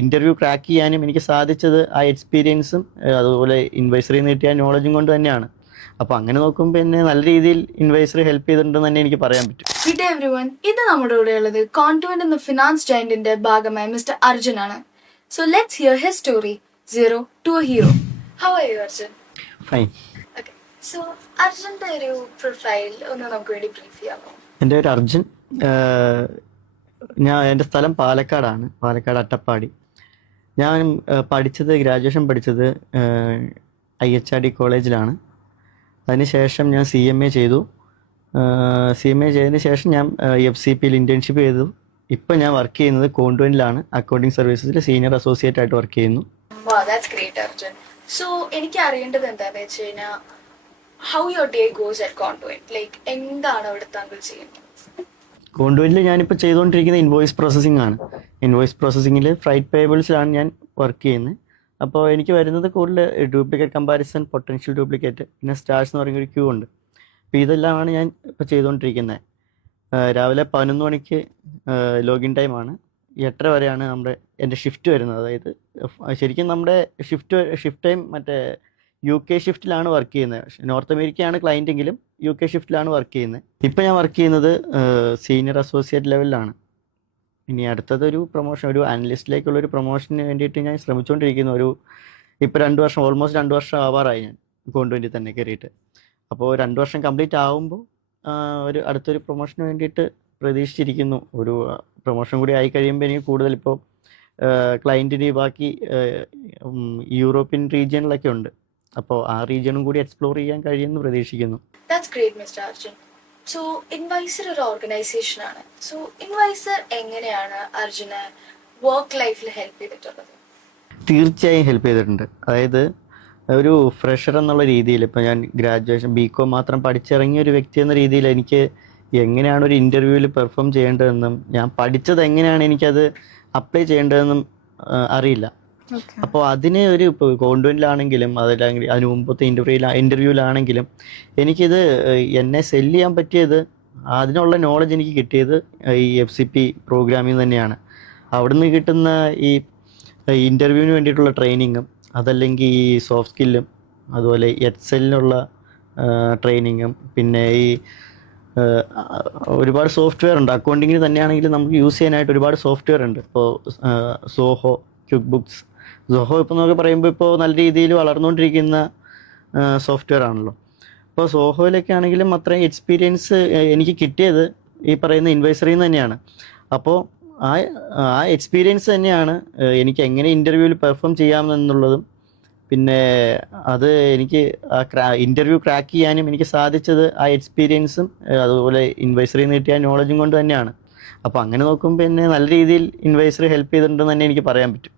Interview crack ചെയ്യാനും എനിക്ക് സാധിച്ചത് ആ എക്സ്പീരിയൻസും അതുപോലെ ഇൻവൈസറിൽ നിന്ന് കിട്ടിയ നോളജും കൊണ്ട് തന്നെയാണ്. അപ്പോൾ അങ്ങനെ നോക്കുമ്പോൾ എന്നെ നല്ല രീതിയിൽ ഇൻവൈസറി ഹെൽപ്പ് ചെയ്തിട്ടുണ്ടെന്ന് തന്നെ എനിക്ക് പറയാൻ പറ്റും. ഗുഡ് എവ്രിവൺ, ഇത് നമ്മുടെ കൂടെയുള്ളത് കോൺടുവന്റ് എന്ന ഫിനാൻസ് ജയന്റിന്റെ ഭാഗമായ മിസ്റ്റർ അർജുൻ ആണ്. So let's hear his story, zero to a hero. How are you Arjun? Fine. Okay, so അർജുൻ്റെ ഒരു പ്രൊഫൈൽ ഒന്ന് നമുക്ക് വേണ്ടി ബ്രീഫ് ചെയ്യാമോ? എൻ്റെ പേര് അർജുൻ. എൻ്റെ സ്ഥലം പാലക്കാടാണ്, പാലക്കാട് അട്ടപ്പാടി. ഞാൻ ഗ്രാജുവേഷൻ പഠിച്ചത് IHRD കോളേജിലാണ്. അതിനുശേഷം ഞാൻ CMA ചെയ്തു. CMA ചെയ്തതിന് ശേഷം ഞാൻ FCPയിൽ ഇന്റേൺഷിപ്പ് ചെയ്തു. ഇപ്പം ഞാൻ വർക്ക് ചെയ്യുന്നത് കോണ്ടുവന്റിലാണ്, അക്കൗണ്ടിങ് സർവീസസിൽ സീനിയർ അസോസിയേറ്റ് ആയിട്ട് വർക്ക് ചെയ്യുന്നു. That's great Arjun. സോ എനിക്ക് അറിയേണ്ടത് എന്താണെന്ന് വെച്ച് കഴിഞ്ഞാൽ how your day goes at Conduent, like എന്താണ് അവിടെ താങ്കൾ ചെയ്യുന്നത്? കോണ്ടുവന്റിൽ ഞാനിപ്പോൾ ചെയ്തുകൊണ്ടിരിക്കുന്നത് ഇൻവോയ്സ് പ്രോസസ്സിംഗ് ആണ്. ഇൻവോയ്സ് പ്രോസസ്സിങ്ങിൽ ഫ്രൈറ്റ് പേബിൾസിലാണ് ഞാൻ വർക്ക് ചെയ്യുന്നത്. അപ്പോൾ എനിക്ക് വരുന്നത് കൂടുതൽ ഡ്യൂപ്ലിക്കേറ്റ് കമ്പാരിസൺ, പൊട്ടൻഷ്യൽ ഡ്യൂപ്ലിക്കേറ്റ്, പിന്നെ സ്റ്റാർസ് എന്ന് പറയുന്ന ഒരു ക്യൂ ഉണ്ട്. അപ്പോൾ ഇതെല്ലാമാണ് ഞാൻ ഇപ്പോൾ ചെയ്തുകൊണ്ടിരിക്കുന്നത്. രാവിലെ 11 മണിക്ക് ലോഗിൻ ടൈമാണ്. 8:30 വരെയാണ് എൻ്റെ ഷിഫ്റ്റ് വരുന്നത്. അതായത് ശരിക്കും നമ്മുടെ ഷിഫ്റ്റ് ടൈം മറ്റേ UK ഷിഫ്റ്റിലാണ് വർക്ക് ചെയ്യുന്നത്. നോർത്ത് അമേരിക്കയാണ് ക്ലയൻറ്റെങ്കിലും UK ഷിഫ്റ്റിലാണ് വർക്ക് ചെയ്യുന്നത്. ഇപ്പോൾ ഞാൻ വർക്ക് ചെയ്യുന്നത് സീനിയർ അസോസിയേറ്റ് ലെവലിലാണ്. ഇനി അടുത്തതൊരു പ്രൊമോഷൻ, ഒരു അനലിസ്റ്റിലേക്കുള്ളൊരു പ്രൊമോഷന് വേണ്ടിയിട്ട് ഞാൻ ശ്രമിച്ചുകൊണ്ടിരിക്കുന്നു. ഇപ്പോൾ 2 വർഷം, ഓൾമോസ്റ്റ് 2 വർഷം ആവാറായി ഞാൻ കോണ്ടുവന്റിൽ തന്നെ കയറിയിട്ട്. അപ്പോൾ 2 വർഷം കംപ്ലീറ്റ് ആകുമ്പോൾ അടുത്തൊരു പ്രൊമോഷന് വേണ്ടിയിട്ട് പ്രതീക്ഷിച്ചിരിക്കുന്നു. ഒരു പ്രൊമോഷൻ കൂടി ആയി കഴിയുമ്പോൾ എനിക്ക് കൂടുതൽ ഇപ്പോൾ ക്ലയൻറ്റിന് ബാക്കി യൂറോപ്യൻ റീജിയനിലൊക്കെ ഉണ്ട്. അപ്പോൾ ആ റീജിയനും കൂടി എക്സ്പ്ലോർ ചെയ്യാൻ കഴിയുമെന്ന് പ്രതീക്ഷിക്കുന്നു. That's great, Mr. Arjun. So ഇൻവൈസർ ഒരു ഓർഗനൈസേഷൻ ആണ്. സോ ഇൻവൈസർ എങ്ങനെയാണ് അർജുനെ വർക്ക് ലൈഫിൽ ഹെൽപ്പ് ചെയ്തിട്ടുള്ളത്? തീർച്ചയായും ഹെൽപ്പ് ചെയ്തിട്ടുണ്ട്. അതായത് ഒരു ഫ്രഷർ എന്നുള്ള രീതിയിൽ, ഇപ്പോൾ ഞാൻ ഗ്രാജുവേഷൻ BCom മാത്രം പഠിച്ചിറങ്ങിയ ഒരു വ്യക്തി എന്ന രീതിയിൽ എനിക്ക് എങ്ങനെയാണ് ഒരു ഇൻ്റർവ്യൂവിൽ പെർഫോം ചെയ്യേണ്ടതെന്നും ഞാൻ പഠിച്ചത് എങ്ങനെയാണ് എനിക്കത് അപ്ലൈ ചെയ്യേണ്ടതെന്നും അറിയില്ല. അപ്പോൾ അതിന് ഒരു കോണ്ടുവന്റിലാണെങ്കിലും അതല്ലെങ്കിൽ അതിന് മുമ്പത്തെ ഇൻ്റർവ്യൂവിലാണെങ്കിലും എനിക്കിത് എന്നെ സെല്ല് ചെയ്യാൻ പറ്റിയത്, അതിനുള്ള നോളജ് എനിക്ക് കിട്ടിയത് ഈ FCP പ്രോഗ്രാമിൽ തന്നെയാണ്. അവിടുന്ന് കിട്ടുന്ന ഈ ഇൻ്റർവ്യൂവിന് വേണ്ടിയിട്ടുള്ള ട്രെയിനിങ്ങും, അതല്ലെങ്കിൽ ഈ സോഫ്റ്റ് സ്കില്ലും, അതുപോലെ എക്സലിനുള്ള ട്രെയിനിങ്ങും, പിന്നെ ഈ ഒരുപാട് സോഫ്റ്റ്വെയർ ഉണ്ട്. അക്കൗണ്ടിങ്ങിന് തന്നെയാണെങ്കിലും നമുക്ക് യൂസ് ചെയ്യാനായിട്ട് ഒരുപാട് സോഫ്റ്റ്വെയർ ഉണ്ട്. ഇപ്പോൾ സോഹോ, ക്വിക്ക് ബുക്സ്, സോഹോ ഇപ്പോൾ നമുക്ക് പറയുമ്പോൾ ഇപ്പോൾ നല്ല രീതിയിൽ വളർന്നുകൊണ്ടിരിക്കുന്ന സോഫ്റ്റ്വെയർ ആണല്ലോ. അപ്പോൾ സോഹോയിലൊക്കെ ആണെങ്കിലും അത്രയും എക്സ്പീരിയൻസ് എനിക്ക് കിട്ടിയത് ഈ പറയുന്ന ഇൻവൈസറിയിൽ നിന്ന് തന്നെയാണ്. അപ്പോൾ ആ എക്സ്പീരിയൻസ് തന്നെയാണ് എനിക്ക് എങ്ങനെ ഇൻ്റർവ്യൂവിൽ പെർഫോം ചെയ്യാമെന്നുള്ളതും, പിന്നെ അത് എനിക്ക് ഇൻ്റർവ്യൂ ക്രാക്ക് ചെയ്യാനും എനിക്ക് സാധിച്ചത് ആ എക്സ്പീരിയൻസും അതുപോലെ ഇൻവൈസറിൽ നിന്ന് കിട്ടിയ നോളജും കൊണ്ട് തന്നെയാണ്. അപ്പോൾ അങ്ങനെ നോക്കുമ്പോൾ എന്നെ നല്ല രീതിയിൽ ഇൻവൈസറി ഹെൽപ്പ് ചെയ്തിട്ടുണ്ടെന്ന് തന്നെ എനിക്ക് പറയാൻ പറ്റും.